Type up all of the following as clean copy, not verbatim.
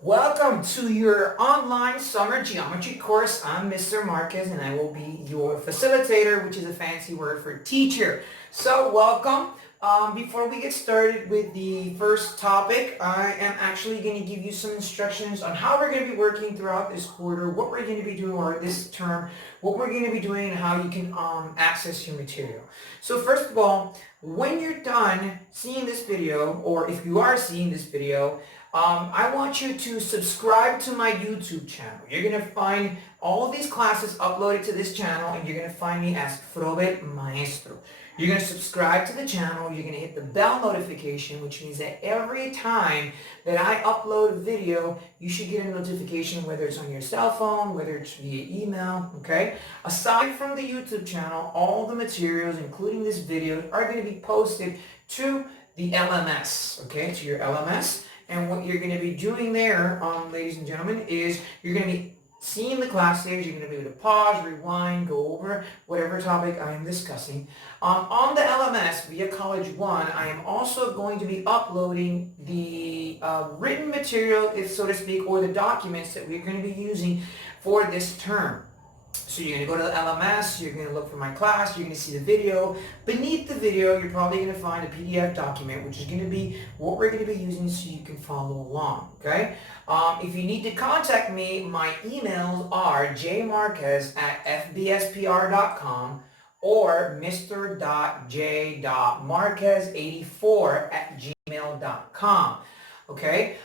Welcome to your online summer geometry course. I'm Mr. Marquez and I will be your facilitator, which is a fancy word for teacher. So welcome. Before we get started with the first topic, I am actually going to give you some instructions on how we're going to be working throughout this quarter, what we're going to be doing, or this term, what we're going to be doing, and how you can access your material. So first of all, when you're done seeing this video, or if you are seeing this video, I want you to subscribe to my YouTube channel. You're going to find all of these classes uploaded to this channel, and you're going to find me as Frobe Maestro. You're going to subscribe to the channel. You're going to hit the bell notification, which means that every time that I upload a video, you should get a notification, whether it's on your cell phone, whether it's via email, okay? Aside from the YouTube channel, all the materials, including this video, are going to be posted to the LMS, okay, to your LMS. And what you're going to be doing there, ladies and gentlemen, is you're going to be seeing the class stage. You're going to be able to pause, rewind, go over whatever topic I am discussing. On the LMS via College One, I am also going to be uploading the written material, if so to speak, or the documents that we're going to be using for this term. So you're going to go to the LMS, you're going to look for my class, you're going to see the video. Beneath the video, you're probably going to find a PDF document, which is going to be what we're going to be using so you can follow along, okay? If you need to contact me, my emails are jmarquez@fbspr.com or mr.j.marquez84@gmail.com, okay?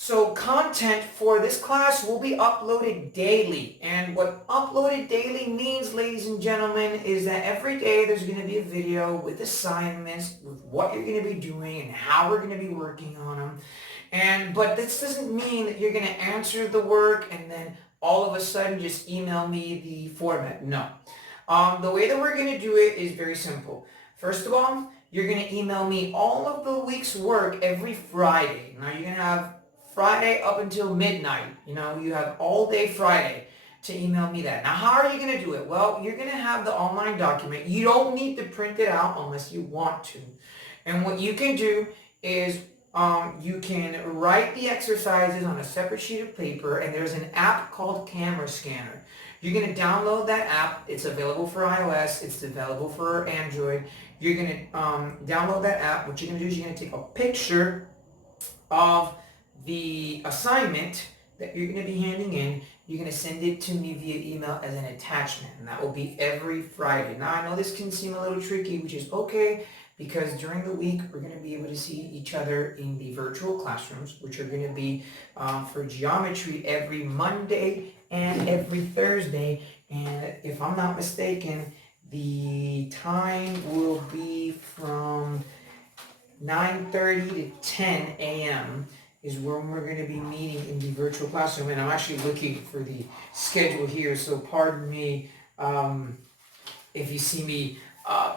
So content for this class will be uploaded daily. And what uploaded daily means, ladies and gentlemen, is that every day there's going to be a video with assignments, with what you're going to be doing and how we're going to be working on them. But this doesn't mean that you're going to answer the work and then all of a sudden just email me the format. No. The way that we're going to do it is very simple. First of all, you're going to email me all of the week's work every Friday. Now you're going to have Friday up until midnight. You have all day Friday to email me that. Now, how are you going to do it? Well, you're going to have the online document. You don't need to print it out unless you want to. And what you can do is you can write the exercises on a separate sheet of paper, and there's an app called Camera Scanner. You're going to download that app. It's available for iOS. It's available for Android. You're going to download that app. What you're going to do is you're going to take a picture of the assignment that you're going to be handing in. You're going to send it to me via email as an attachment, and that will be every Friday. Now, I know this can seem a little tricky, which is okay, because during the week, we're going to be able to see each other in the virtual classrooms, which are going to be for geometry every Monday and every Thursday. And if I'm not mistaken, the time will be from 9:30 to 10 a.m. is when we're going to be meeting in the virtual classroom. And I'm actually looking for the schedule here, so pardon me if you see me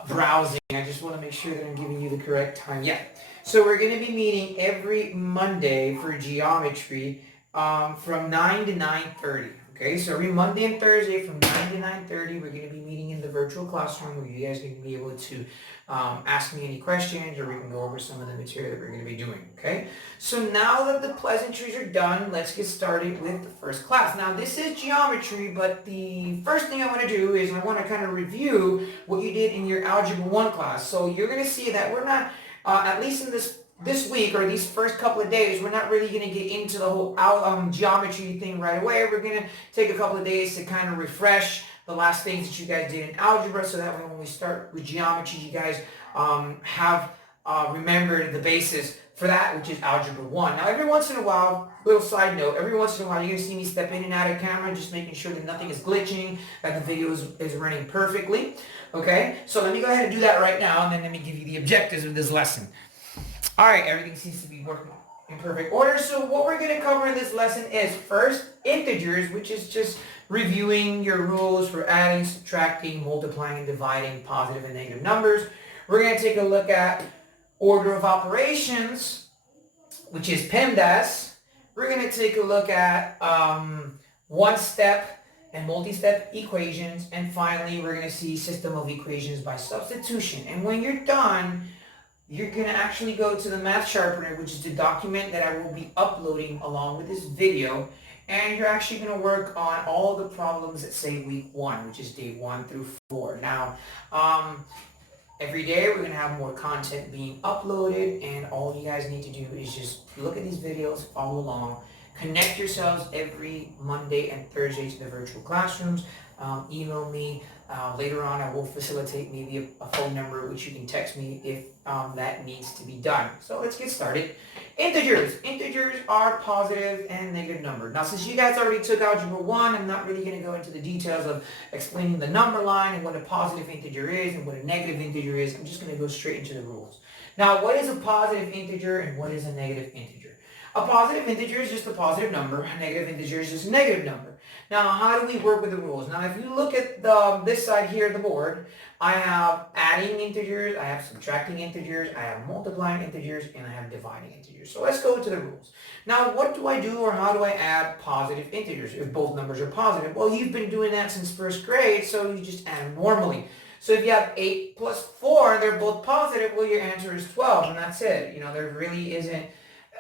browsing. I just want to make sure that I'm giving you the correct time. Yeah. So we're going to be meeting every Monday for geometry from 9 to 9:30. Okay, so every Monday and Thursday from 9 to 9:30, we're going to be meeting in the virtual classroom where you guys are going to be able to ask me any questions, or we can go over some of the material that we're going to be doing, okay? So now that the pleasantries are done, let's get started with the first class. Now, this is geometry, but the first thing I want to do is I want to kind of review what you did in your Algebra 1 class. So you're going to see that we're not, at least in this week or these first couple of days, we're not really going to get into the whole geometry thing right away. We're going to take a couple of days to kind of refresh the last things that you guys did in algebra, so that way when we start with geometry, you guys have remembered the basis for that, which is Algebra 1. Now, every once in a while, little side note, every once in a while you're going to see me step in and out of camera, just making sure that nothing is glitching, that the video is running perfectly. Okay, so let me go ahead and do that right now, and then let me give you the objectives of this lesson. All right, everything seems to be working in perfect order. So what we're going to cover in this lesson is first integers, which is just reviewing your rules for adding, subtracting, multiplying, and dividing positive and negative numbers. We're going to take a look at order of operations, which is PEMDAS. We're going to take a look at one-step and multi-step equations. And finally, we're going to see system of equations by substitution. And when you're done, you're going to actually go to the Math Sharpener, which is the document that I will be uploading along with this video, and you're actually going to work on all the problems that say week 1, which is day 1 through 4. Now, every day we're going to have more content being uploaded, and all you guys need to do is just look at these videos, follow along, connect yourselves every Monday and Thursday to the virtual classrooms. Email me. Later on, I will facilitate maybe a phone number which you can text me if that needs to be done. So let's get started. Integers. Integers are positive and negative numbers. Now, since you guys already took Algebra 1, I'm not really going to go into the details of explaining the number line and what a positive integer is and what a negative integer is. I'm just going to go straight into the rules. Now, what is a positive integer and what is a negative integer? A positive integer is just a positive number. A negative integer is just a negative number. Now, how do we work with the rules? Now, if you look at this side here of the board, I have adding integers, I have subtracting integers, I have multiplying integers, and I have dividing integers. So let's go to the rules. Now, what do I do or how do I add positive integers if both numbers are positive? Well, you've been doing that since first grade, so you just add them normally. So if you have 8 plus 4, they're both positive, well, your answer is 12, and that's it. There really isn't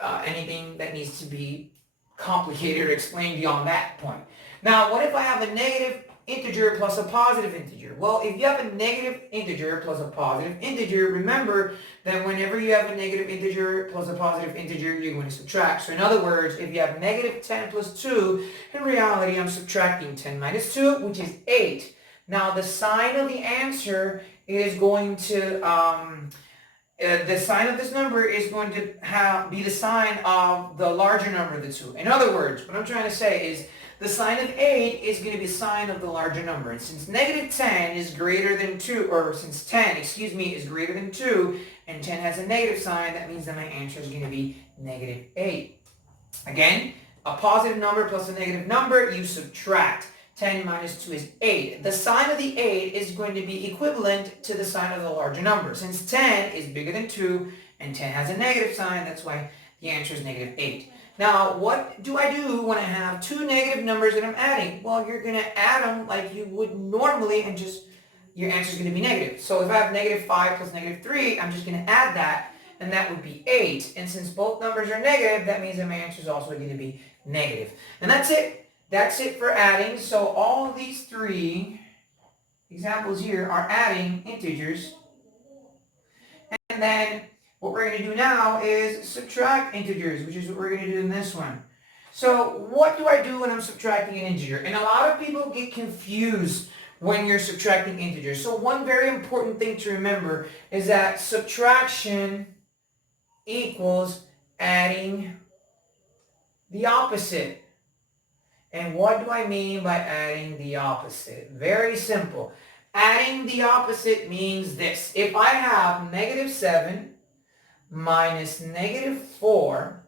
anything that needs to be complicated or explained beyond that point. Now, what if I have a negative integer plus a positive integer? Well, if you have a negative integer plus a positive integer, remember that whenever you have a negative integer plus a positive integer, you're going to subtract. So in other words, if you have negative 10 plus 2, in reality, I'm subtracting 10 minus 2, which is 8. Now, the sign of the answer is going to... the sign of this number is going to be the sign of the larger number of the two. In other words, what I'm trying to say is the sign of 8 is going to be the sign of the larger number. And since negative 10 is greater than 2, or since 10, is greater than 2, and 10 has a negative sign, that means that my answer is going to be negative 8. Again, a positive number plus a negative number, you subtract. 10 minus 2 is 8. The sign of the 8 is going to be equivalent to the sign of the larger number. Since 10 is bigger than 2 and 10 has a negative sign, that's why the answer is negative 8. Now, what do I do when I have two negative numbers that I'm adding? Well, you're going to add them like you would normally and just your answer is going to be negative. So if I have negative 5 plus negative 3, I'm just going to add that, and that would be 8. And since both numbers are negative, that means that my answer is also going to be negative. And that's it. That's it for adding. So all of these three examples here are adding integers. And then what we're going to do now is subtract integers, which is what we're going to do in this one. So what do I do when I'm subtracting an integer? And a lot of people get confused when you're subtracting integers. So one very important thing to remember is that subtraction equals adding the opposite. And what do I mean by adding the opposite? Very simple. Adding the opposite means this. If I have negative 7 minus negative 4,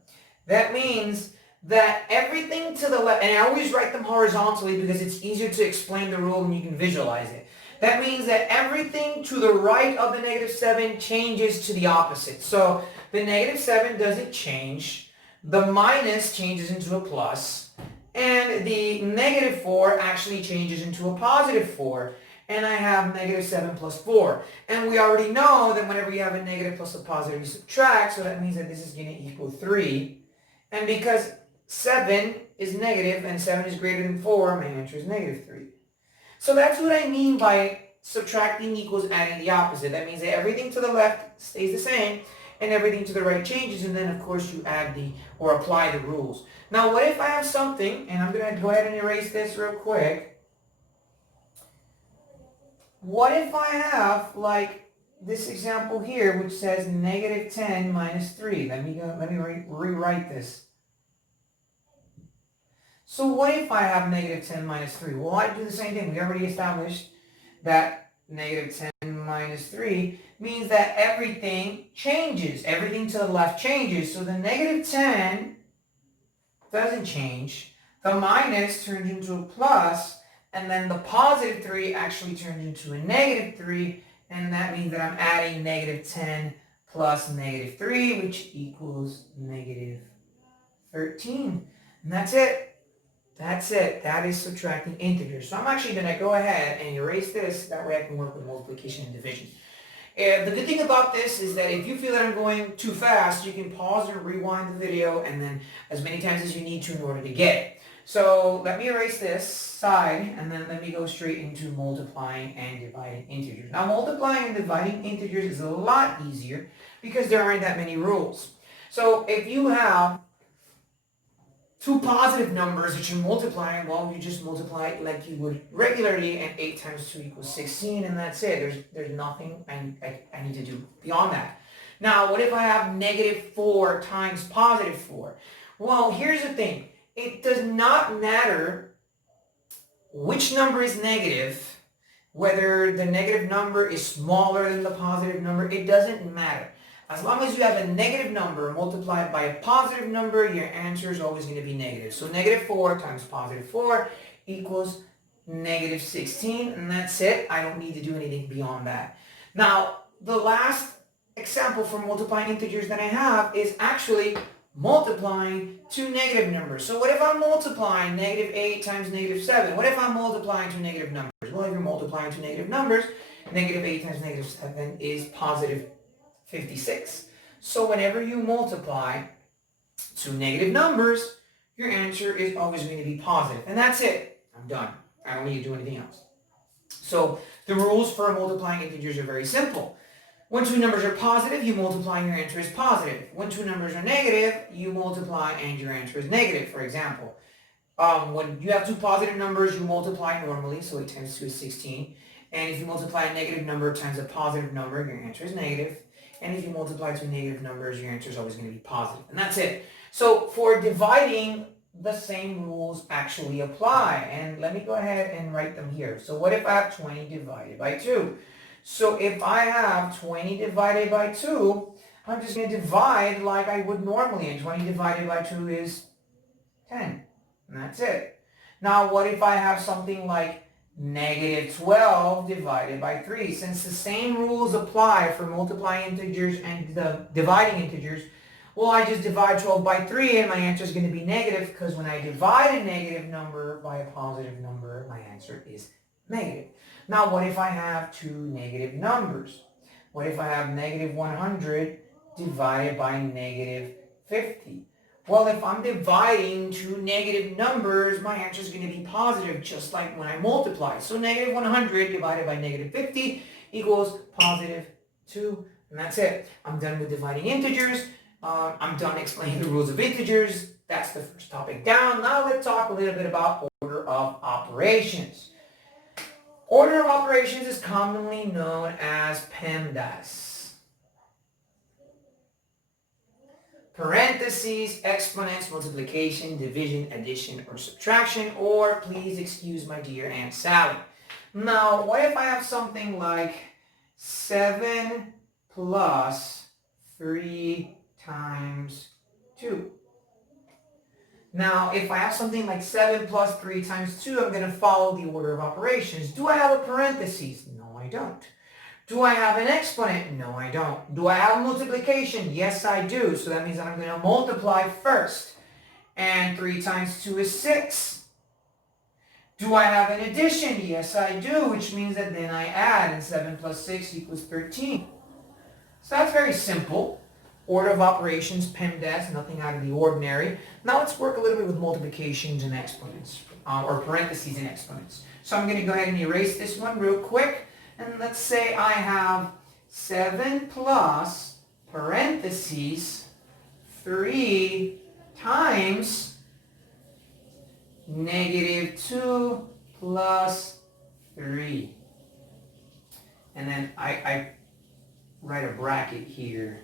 that means that everything to the left, and I always write them horizontally because it's easier to explain the rule and you can visualize it. That means that everything to the right of the negative 7 changes to the opposite. So the negative 7 doesn't change. The minus changes into a plus. And the negative 4 actually changes into a positive 4. And I have negative 7 plus 4. And we already know that whenever you have a negative plus a positive, you subtract. So that means that this is going to equal 3. And because 7 is negative and 7 is greater than 4, my answer is negative 3. So that's what I mean by subtracting equals adding the opposite. That means that everything to the left stays the same and everything to the right changes, and then of course you add or apply the rules. Now what if I have something, and I'm going to go ahead and erase this real quick. What if I have like this example here which says negative 10 minus 3? Let me rewrite this. So what if I have negative 10 minus 3? Well, I do the same thing. We already established that negative 10 minus 3 means that everything changes. Everything to the left changes. So the negative 10 doesn't change. The minus turns into a plus, and then the positive 3 actually turns into a negative 3, and that means that I'm adding negative 10 plus negative 3, which equals negative 13. And that's it. That's it. That is subtracting integers. So I'm actually going to go ahead and erase this. That way I can work with multiplication and division. And the good thing about this is that if you feel that I'm going too fast, you can pause or rewind the video and then as many times as you need to in order to get it. So let me erase this side and then let me go straight into multiplying and dividing integers. Now multiplying and dividing integers is a lot easier because there aren't that many rules. So if you have two positive numbers that you're multiplying, well, you just multiply it like you would regularly, and 8 times 2 equals 16, and that's it. There's nothing I need to do beyond that. Now, what if I have negative 4 times positive 4? Well, here's the thing. It does not matter which number is negative, whether the negative number is smaller than the positive number, it doesn't matter. As long as you have a negative number multiplied by a positive number, your answer is always going to be negative. So negative 4 times positive 4 equals negative 16, and that's it. I don't need to do anything beyond that. Now, the last example for multiplying integers that I have is actually multiplying two negative numbers. So what if I'm multiplying negative 8 times negative 7? What if I'm multiplying two negative numbers? Well, if you're multiplying two negative numbers, negative 8 times negative 7 is positive 56. So whenever you multiply two negative numbers, your answer is always going to be positive. And that's it. I'm done. I don't need to do anything else. So the rules for multiplying integers are very simple. When two numbers are positive, you multiply and your answer is positive. When two numbers are negative, you multiply and your answer is negative. For example, when you have two positive numbers, you multiply normally, so 8 times 2 is 16. And if you multiply a negative number times a positive number, your answer is negative. And if you multiply two negative numbers, your answer is always going to be positive. And that's it. So for dividing, the same rules actually apply. And let me go ahead and write them here. So what if I have 20 divided by 2? So if I have 20 divided by 2, I'm just going to divide like I would normally. And 20 divided by 2 is 10. And that's it. Now what if I have something like negative 12 divided by 3? Since the same rules apply for multiplying integers and the dividing integers, well, I just divide 12 by 3 and my answer is going to be negative, because when I divide a negative number by a positive number, my answer is negative. Now, what if I have two negative numbers? What if I have negative 100 divided by negative 50? Well, if I'm dividing two negative numbers, my answer is going to be positive, just like when I multiply. So negative 100 divided by negative 50 equals positive 2. And that's it. I'm done with dividing integers. I'm done explaining the rules of integers. That's the first topic down. Now let's talk a little bit about order of operations. Order of operations is commonly known as PEMDAS. Parentheses, exponents, multiplication, division, addition, or subtraction, or please excuse my dear Aunt Sally. Now, what if I have something like 7 plus 3 times 2? Now, if I have something like 7 plus 3 times 2, I'm going to follow the order of operations. Do I have a parentheses? No, I don't. Do I have an exponent? No, I don't. Do I have multiplication? Yes, I do. So that means I'm going to multiply first. And 3 times 2 is 6. Do I have an addition? Yes, I do, which means that then I add, and 7 plus 6 equals 13. So that's very simple. Order of operations, PEMDAS, nothing out of the ordinary. Now let's work a little bit with multiplications and exponents, or parentheses and exponents. So I'm going to go ahead and erase this one real quick. And let's say I have 7 plus parentheses 3 times negative 2 plus 3. And then I write a bracket here.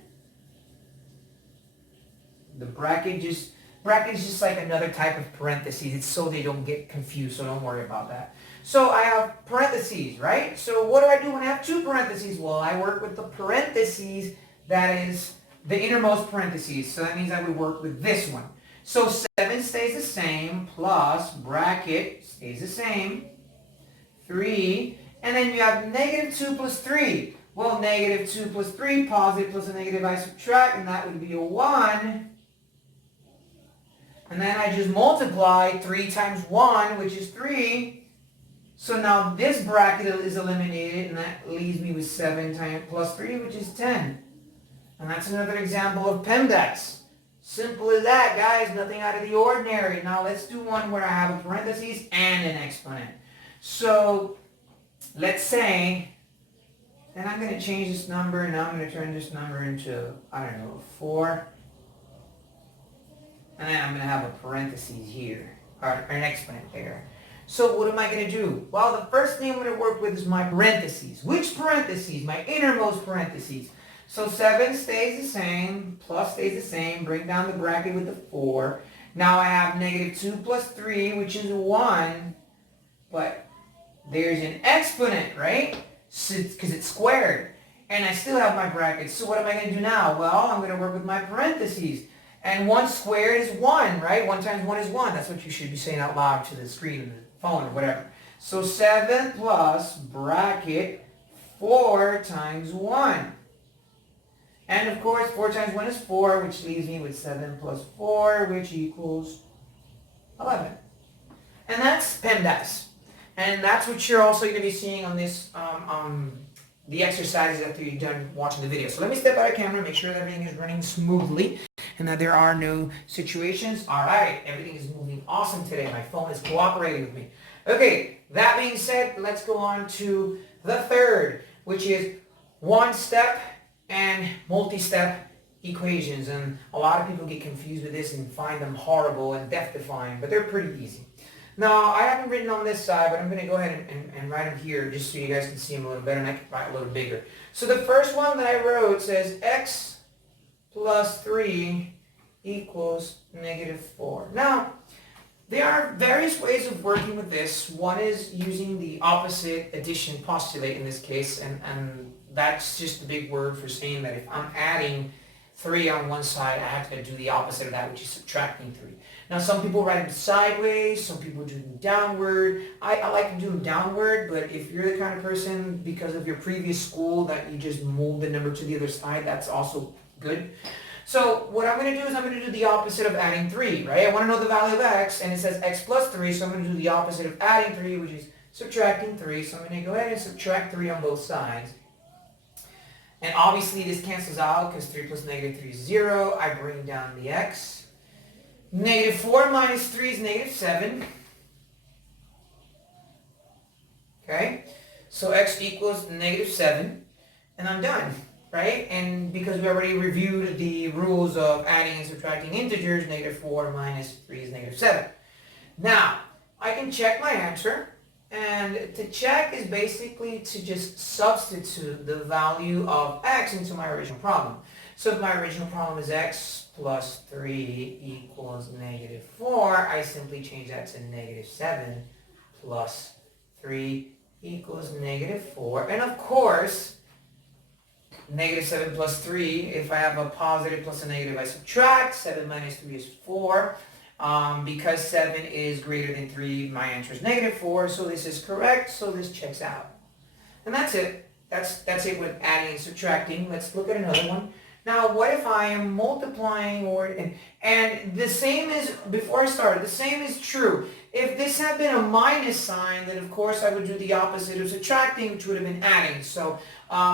The bracket is just like another type of parentheses. It's so they don't get confused, so don't worry about that. So I have parentheses, right? So what do I do when I have two parentheses? Well, I work with the parentheses that is the innermost parentheses. So that means I would work with this one. So 7 stays the same, plus bracket stays the same, 3, and then you have negative 2 plus 3. Well, negative 2 plus 3, positive plus a negative I subtract, and that would be a 1. And then I just multiply 3 times 1, which is 3. So now this bracket is eliminated, and that leaves me with 7 times plus 3, which is 10. And that's another example of PEMDAS. Simple as that, guys. Nothing out of the ordinary. Now let's do one where I have a parentheses and an exponent. So let's say, and I'm going to change this number, and I'm going to turn this number into, I don't know, 4. And then I'm going to have a parentheses here, or an exponent there. So what am I going to do? Well, the first thing I'm going to work with is my parentheses. Which parentheses? My innermost parentheses. So 7 stays the same, plus stays the same, bring down the bracket with the 4. Now I have negative 2 plus 3, which is 1, but there's an exponent, right? Because it's squared. And I still have my brackets. So what am I going to do now? Well, I'm going to work with my parentheses. And 1 squared is 1, right? 1 times 1 is 1. That's what you should be saying out loud to the screen, the phone, or whatever. So 7 plus bracket 4 times 1. And of course, 4 times 1 is 4, which leaves me with 7 plus 4, which equals 11. And that's PEMDAS. And that's what you're also going to be seeing on this, the exercises after you're done watching the video. So let me step out of camera, make sure that everything is running smoothly and that there are no situations. All right, everything is moving awesome today. My phone is cooperating with me. Okay, that being said, let's go on to the third, which is one-step and multi-step equations. And a lot of people get confused with this and find them horrible and death-defying, but they're pretty easy. Now, I haven't written on this side, but I'm going to go ahead and write them here just so you guys can see them a little better, and I can write a little bigger. So the first one that I wrote says x plus 3 equals negative 4. Now, there are various ways of working with this. One is using the opposite addition postulate in this case, and that's just a big word for saying that if I'm adding 3 on one side, I have to do the opposite of that, which is subtracting 3. Now, some people write them sideways, some people do them downward. I like to do them downward, but if you're the kind of person, because of your previous school, that you just move the number to the other side, that's also good. So what I'm going to do is I'm going to do the opposite of adding 3, right? I want to know the value of x, and it says x plus 3, so I'm going to do the opposite of adding 3, which is subtracting 3. So I'm going to go ahead and subtract 3 on both sides. And obviously this cancels out because 3 plus negative 3 is 0. I bring down the x. Negative 4 minus 3 is negative 7. Okay? So x equals negative 7. And I'm done, right? And because we already reviewed the rules of adding and subtracting integers, negative 4 minus 3 is negative 7. Now, I can check my answer. And to check is basically to just substitute the value of x into my original problem. So if my original problem is x plus 3 equals negative 4, I simply change that to negative 7 plus 3 equals negative 4. And of course, negative 7 plus 3, if I have a positive plus a negative, I subtract. 7 minus 3 is 4. Because 7 is greater than 3, my answer is negative 4, so this is correct, so this checks out. And that's it. That's it with adding and subtracting. Let's look at another one. Now, what if I am multiplying and the same is, before I started, the same is true. If this had been a minus sign, then of course I would do the opposite of subtracting, which would have been adding. So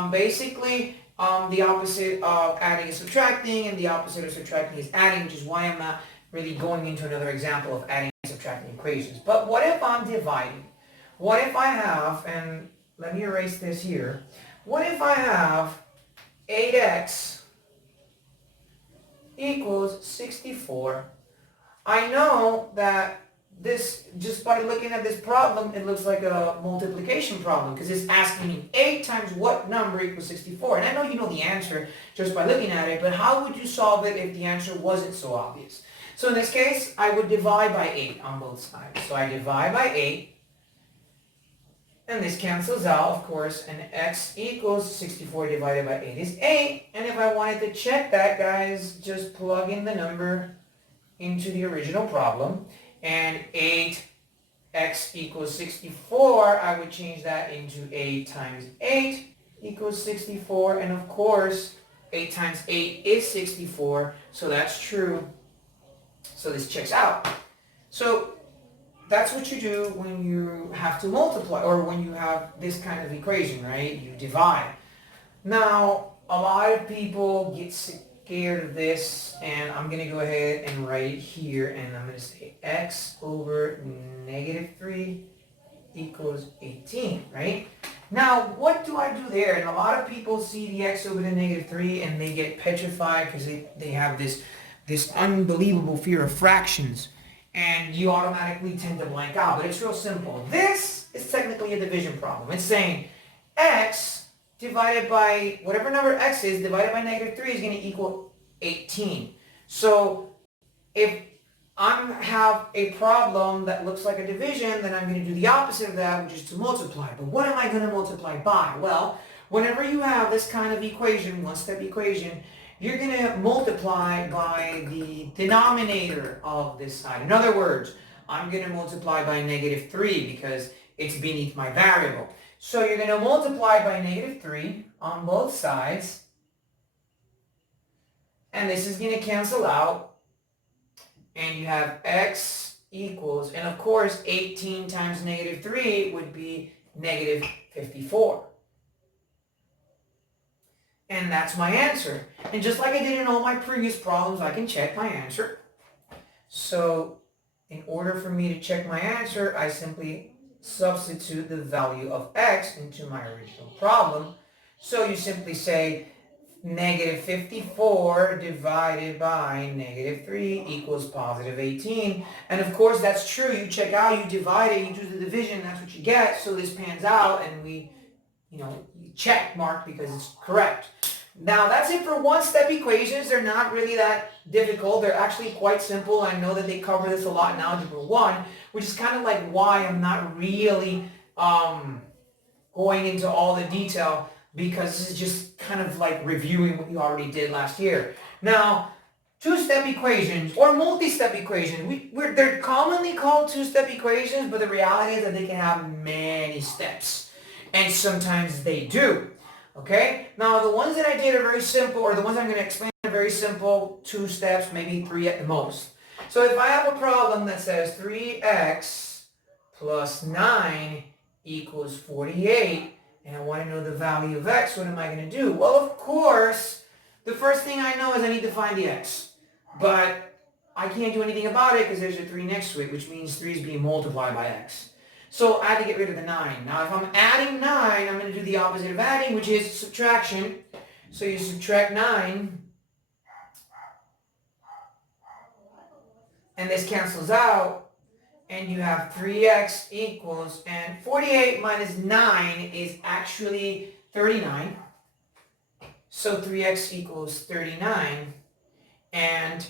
basically, the opposite of adding is subtracting, and the opposite of subtracting is adding, which is why I'm not really going into another example of adding and subtracting equations. But what if I'm dividing? What if I have, and let me erase this here, what if I have 8x equals 64? I know that this, just by looking at this problem, it looks like a multiplication problem because it's asking me 8 times what number equals 64. And I know you know the answer just by looking at it, but how would you solve it if the answer wasn't so obvious? So in this case, I would divide by 8 on both sides. So I divide by 8, and this cancels out, of course, and x equals 64 divided by 8 is 8. And if I wanted to check that, guys, just plug in the number into the original problem. And 8x equals 64, I would change that into 8 times 8 equals 64. And of course, 8 times 8 is 64, so that's true. So this checks out. So that's what you do when you have to multiply, or when you have this kind of equation, right? You divide. Now, a lot of people get scared of this, and I'm going to go ahead and write it here, and I'm going to say x over negative 3 equals 18, right? Now, what do I do there? And a lot of people see the x over the negative 3 and they get petrified because they have this unbelievable fear of fractions. And you automatically tend to blank out. But it's real simple. This is technically a division problem. It's saying x divided by whatever number x is divided by negative 3 is going to equal 18. So if I have a problem that looks like a division, then I'm going to do the opposite of that, which is to multiply. But what am I going to multiply by? Well, whenever you have this kind of equation, one-step equation, you're going to multiply by the denominator of this side. In other words, I'm going to multiply by negative 3 because it's beneath my variable. So you're going to multiply by negative 3 on both sides, and this is going to cancel out. And you have x equals, and of course 18 times negative 3 would be negative 54. And that's my answer. And just like I did in all my previous problems, I can check my answer. So in order for me to check my answer, I simply substitute the value of x into my original problem. So you simply say negative 54 divided by negative 3 equals positive 18. And of course that's true. You check out, you divide it, you do the division, that's what you get. So this pans out and we, you check mark because it's correct. Now that's it for one-step equations. They're not really that difficult. They're actually quite simple. I know that they cover this a lot in Algebra 1, which is kind of like why I'm not really going into all the detail, because this is just kind of like reviewing what you already did last year. Now, two-step equations or multi-step equations, they're commonly called two-step equations, but the reality is that they can have many steps, and sometimes they do. Okay? Now, the ones that I did are very simple, or the ones I'm going to explain are very simple, 2 steps, maybe 3 at the most. So if I have a problem that says 3x plus 9 equals 48, and I want to know the value of x, what am I going to do? Well, of course, the first thing I know is I need to find the x. But I can't do anything about it because there's a 3 next to it, which means 3 is being multiplied by x. So I have to get rid of the 9. Now, if I'm adding 9, I'm going to do the opposite of adding, which is subtraction. So you subtract 9, and this cancels out. And you have 3x equals, and 48 minus 9 is actually 39. So 3x equals 39. And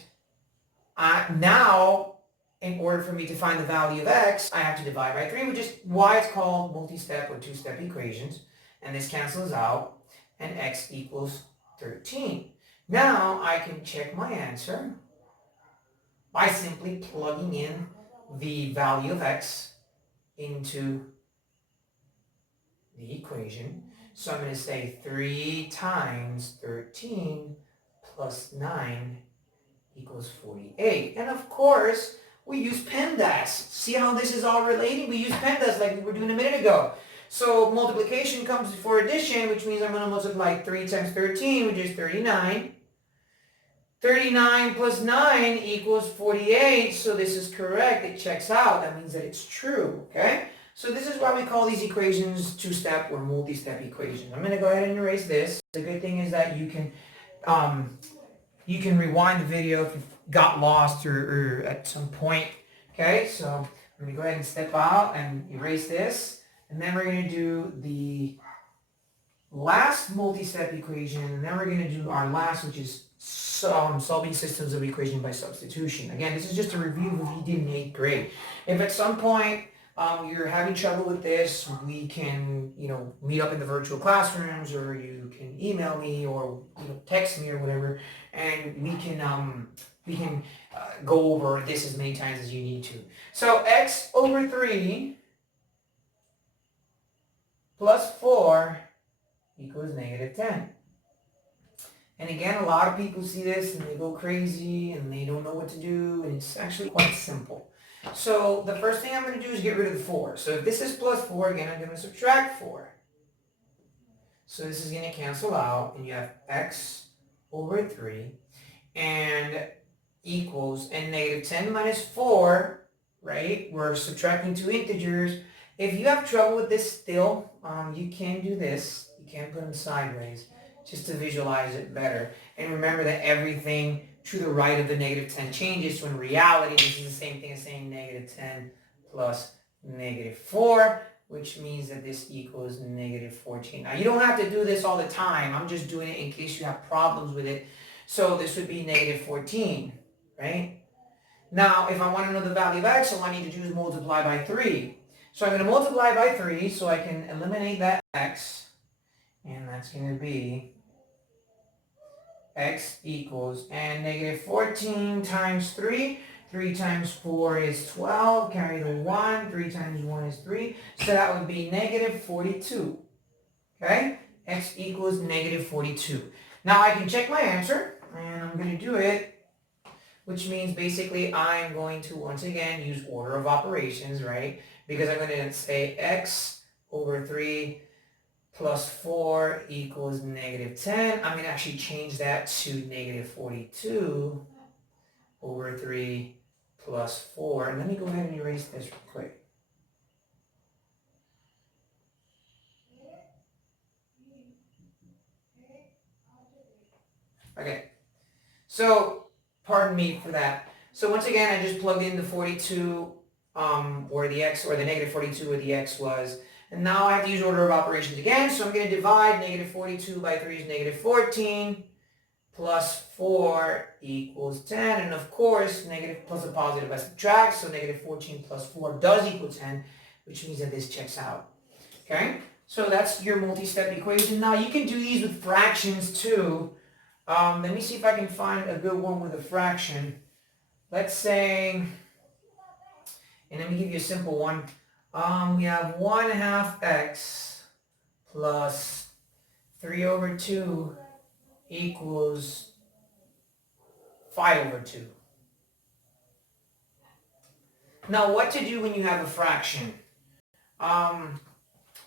now, in order for me to find the value of x, I have to divide by 3, which is why it's called multi-step or two-step equations. And this cancels out, and x equals 13. Now I can check my answer by simply plugging in the value of x into the equation. So I'm going to say 3 times 13 plus 9 equals 48. And of course, we use PEMDAS. See how this is all related? We use PEMDAS like we were doing a minute ago. So multiplication comes before addition, which means I'm going to multiply 3 times 13, which is 39. 39 plus 9 equals 48, so this is correct. It checks out. That means that it's true, okay? So this is why we call these equations two-step or multi-step equations. I'm going to go ahead and erase this. The good thing is that you can rewind the video if you got lost or at some point, okay? So I'm going to go ahead and step out and erase this, and then we're going to do the last multi-step equation, and then we're going to do our last, which is solving systems of equation by substitution. Again, this is just a review of what you did in 8th grade. If at some point you're having trouble with this, we can, meet up in the virtual classrooms, or you can email me or text me or whatever, and we can go over this as many times as you need to. So x over 3 plus 4 equals negative 10. And again, a lot of people see this and they go crazy and they don't know what to do, and it's actually quite simple. So the first thing I'm going to do is get rid of the 4. So if this is plus 4, again, I'm going to subtract 4. So this is going to cancel out, and you have x over 3 and equals, and negative 10 minus 4, right? We're subtracting two integers. If you have trouble with this still, you can do this. You can put them sideways just to visualize it better. And remember that everything to the right of the negative 10 changes. So in reality, this is the same thing as saying negative 10 plus negative 4, which means that this equals negative 14. Now, you don't have to do this all the time. I'm just doing it in case you have problems with it. So this would be negative 14, right? Now, if I want to know the value of x, all I need to do is multiply by 3. So I'm going to multiply by 3 so I can eliminate that x. And that's going to be x equals, and negative 14 times 3. 3 times 4 is 12. Carry the 1. 3 times 1 is 3. So that would be negative 42. Okay? X equals negative 42. Now I can check my answer, and I'm going to do it, which means basically I'm going to once again use order of operations, right? Because I'm going to say x over 3 plus 4 equals negative 10. I'm going to actually change that to negative 42 over 3 plus 4. And let me go ahead and erase this real quick. Okay, so pardon me for that. So once again, I just plugged in the 42 where the x, or the negative 42 where the x was. And now I have to use order of operations again. So I'm going to divide negative 42 by 3 is negative 14. Plus 4 equals 10. And of course, negative plus a positive I subtract. So negative 14 plus 4 does equal 10, which means that this checks out. Okay? So that's your multi-step equation. Now you can do these with fractions too. Let me see if I can find a good one with a fraction. Let's say, and let me give you a simple one. We have 1/2 x plus 3 over 2 equals 5 over 2. Now what to do when you have a fraction?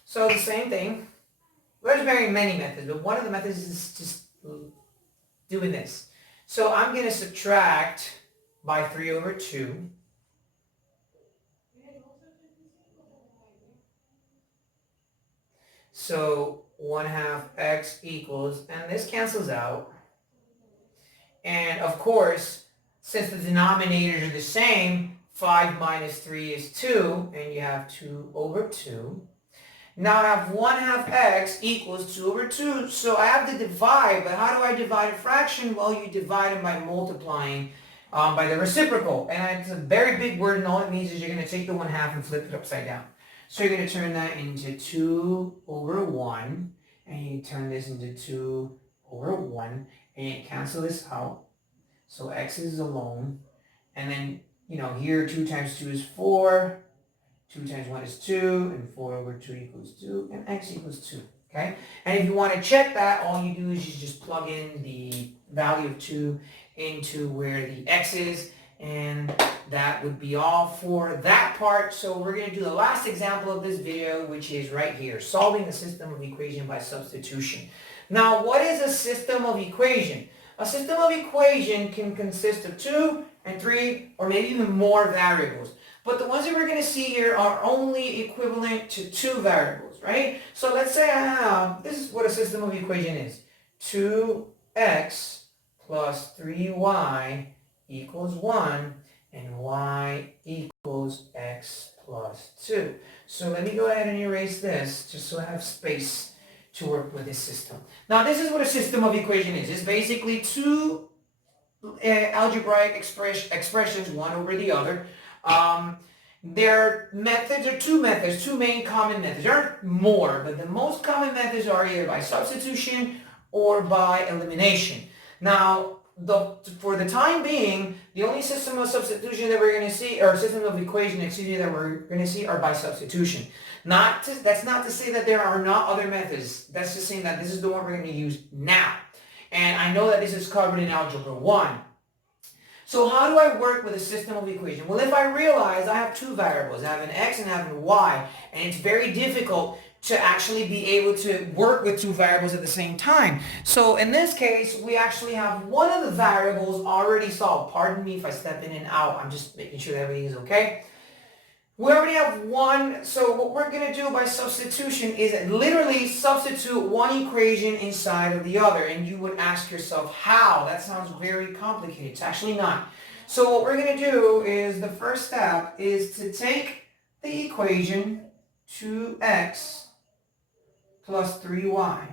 So the same thing. There's very many methods, but one of the methods is just doing this. So I'm going to subtract by 3 over 2. So 1/2 x equals, and this cancels out. And of course, since the denominators are the same, 5 minus 3 is 2, and you have 2 over 2. Now I have 1/2 x equals 2 over 2, so I have to divide, but how do I divide a fraction? Well, you divide them by multiplying by the reciprocal, and it's a very big word, and all it means is you're going to take the 1/2 and flip it upside down. So you're going to turn that into 2 over 1, and you turn this into 2 over 1, and you cancel this out. So x is alone, and then, here 2 times 2 is 4, 2 times 1 is 2, and 4 over 2 equals 2, and x equals 2, okay? And if you want to check that, all you do is you just plug in the value of 2 into where the x is, and that would be all for that part. So we're going to do the last example of this video, which is right here, solving a system of equation by substitution. Now, what is a system of equation? A system of equation can consist of 2 and 3 or maybe even more variables. But the ones that we're going to see here are only equivalent to 2 variables, right? So let's say I have, this is what a system of equation is. 2x plus 3y equals 1, and y equals x plus 2. So let me go ahead and erase this, just so I have space to work with this system. Now this is what a system of equation is. It's basically 2 algebraic expressions, one over the other. Their methods are two main common methods. There aren't more, but the most common methods are either by substitution or by elimination. Now, for the time being, the only system of substitution that we're going to see, or system of equation, that we're going to see are by substitution. That's not to say that there are not other methods. That's just saying that this is the one we're going to use now. And I know that this is covered in Algebra 1. So how do I work with a system of equations? Well, if I realize I have two variables, I have an x and I have a y, and it's very difficult to actually be able to work with two variables at the same time. So in this case, we actually have one of the variables already solved. Pardon me if I step in and out. I'm just making sure that everything is okay. We already have one, so what we're going to do by substitution is literally substitute one equation inside of the other. And you would ask yourself, how? That sounds very complicated. It's actually not. So what we're going to do is, the first step is to take the equation 2x plus 3y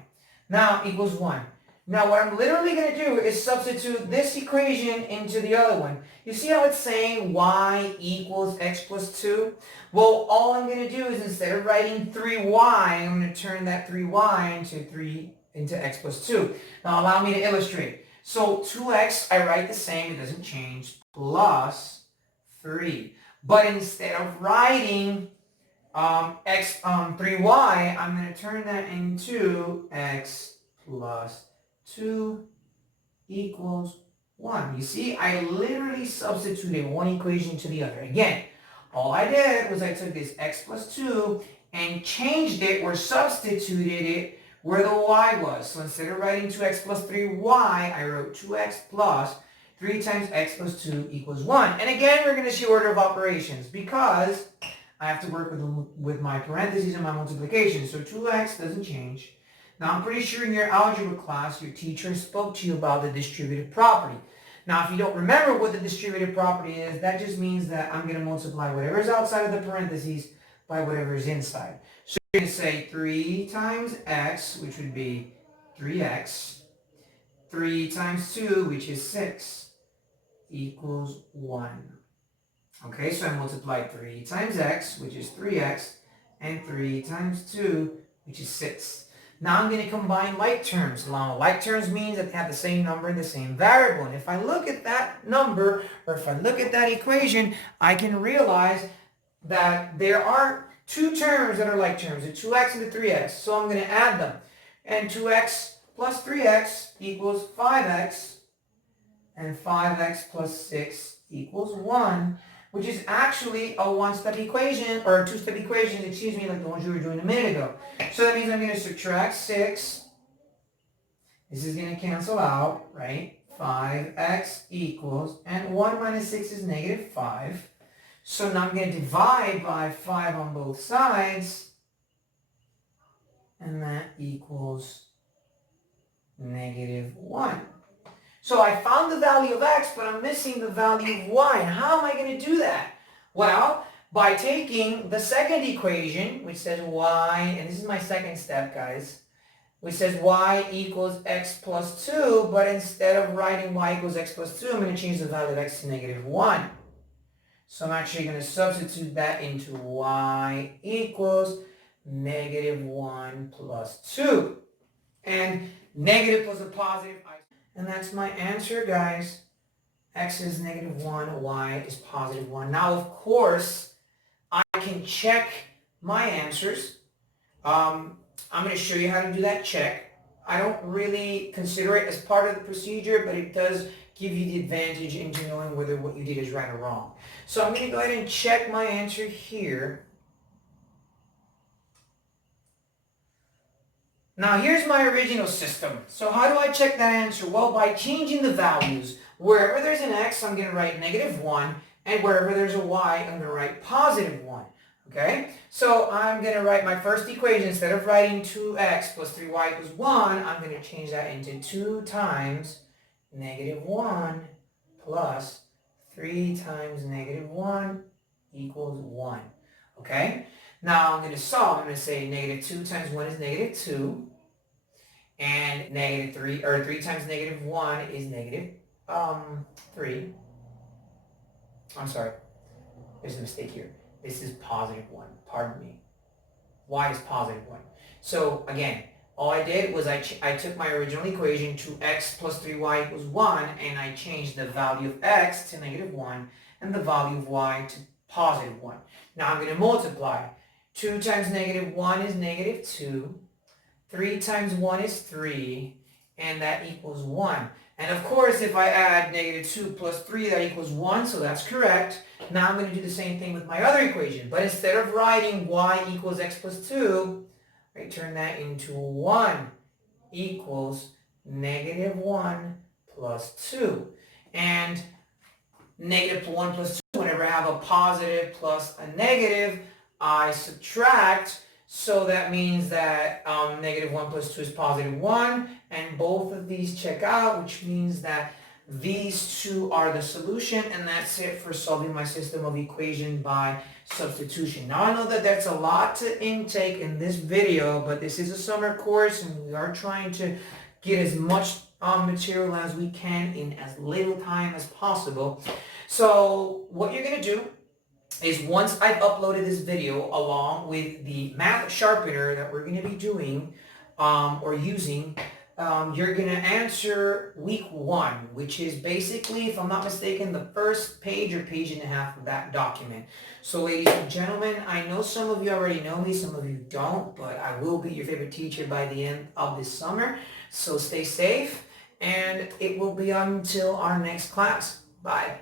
now equals 1. Now what I'm literally going to do is substitute this equation into the other one. You see how it's saying y equals x plus 2? Well, all I'm going to do is, instead of writing 3y, I'm going to turn that 3y into x plus 2. Now allow me to illustrate. So 2x, I write the same, it doesn't change, plus 3. But instead of writing 3y, I'm going to turn that into x plus 2 equals 1. You see, I literally substituted one equation to the other. Again, all I did was I took this x plus 2 and changed it, or substituted it where the y was. So instead of writing 2x plus 3y, I wrote 2x plus 3 times x plus 2 equals 1. And again, we're going to see order of operations because I have to work with my parentheses and my multiplication. So 2x doesn't change. Now, I'm pretty sure in your algebra class, your teacher spoke to you about the distributive property. Now, if you don't remember what the distributive property is, that just means that I'm going to multiply whatever is outside of the parentheses by whatever is inside. So you're going to say 3 times x, which would be 3x, 3 times 2, which is 6, equals 1. Okay, so I multiply 3 times x, which is 3x, and 3 times 2, which is 6. Now I'm going to combine like terms. Now, like terms means that they have the same number and the same variable. And if I look at that number, or if I look at that equation, I can realize that there are two terms that are like terms, the 2x and the 3x. So I'm going to add them. And 2x plus 3x equals 5x, and 5x plus 6 equals 1, which is actually a one-step equation, or a two-step equation, excuse me, like the ones you were doing a minute ago. So that means I'm going to subtract 6. This is going to cancel out, right? 5x equals, and 1 minus 6 is negative 5. So now I'm going to divide by 5 on both sides, and that equals negative 1. So I found the value of x, but I'm missing the value of y. And how am I going to do that? Well, by taking the second equation, which says y, and this is my second step, guys, which says y equals x plus 2, but instead of writing y equals x plus 2, I'm going to change the value of x to negative 1. So I'm actually going to substitute that into y equals negative 1 plus 2. And negative plus a positive. And that's my answer, guys. X is negative 1, y is positive 1. Now, of course, I can check my answers. I'm going to show you how to do that check. I don't really consider it as part of the procedure, but it does give you the advantage into knowing whether what you did is right or wrong. So I'm going to go ahead and check my answer here. Now here's my original system. So how do I check that answer? Well, by changing the values. Wherever there's an x, I'm going to write negative 1, and wherever there's a y, I'm going to write positive 1. Okay? So I'm going to write my first equation. Instead of writing 2x plus 3y equals 1, I'm going to change that into 2 times negative 1 plus 3 times negative 1 equals 1. Okay? Now I'm going to solve. I'm going to say negative 2 times 1 is negative 2. And negative 3, or 3 times negative 1 is negative 3. I'm sorry. There's a mistake here. This is positive 1. Pardon me. Y is positive 1. So again, all I did was I took my original equation, 2x plus 3y equals 1, and I changed the value of x to negative 1 and the value of y to positive 1. Now I'm going to multiply. 2 times negative 1 is negative 2. 3 times 1 is 3, and that equals 1. And of course, if I add negative 2 plus 3, that equals 1, so that's correct. Now I'm going to do the same thing with my other equation. But instead of writing y equals x plus 2, I turn that into 1 equals negative 1 plus 2. And negative 1 plus 2, whenever I have a positive plus a negative, I subtract. So that means that negative 1 plus 2 is positive 1, and both of these check out, which means that these two are the solution, and that's it for solving my system of equation by substitution. Now I know that that's a lot to intake in this video, but this is a summer course, and we are trying to get as much material as we can in as little time as possible. So what you're going to do is once I've uploaded this video along with the math sharpener that we're going to be doing or using, you're going to answer week 1, which is basically, if I'm not mistaken, the first page or page and a half of that document. So ladies and gentlemen, I know some of you already know me, some of you don't, but I will be your favorite teacher by the end of this summer. So stay safe, and it will be until our next class. Bye.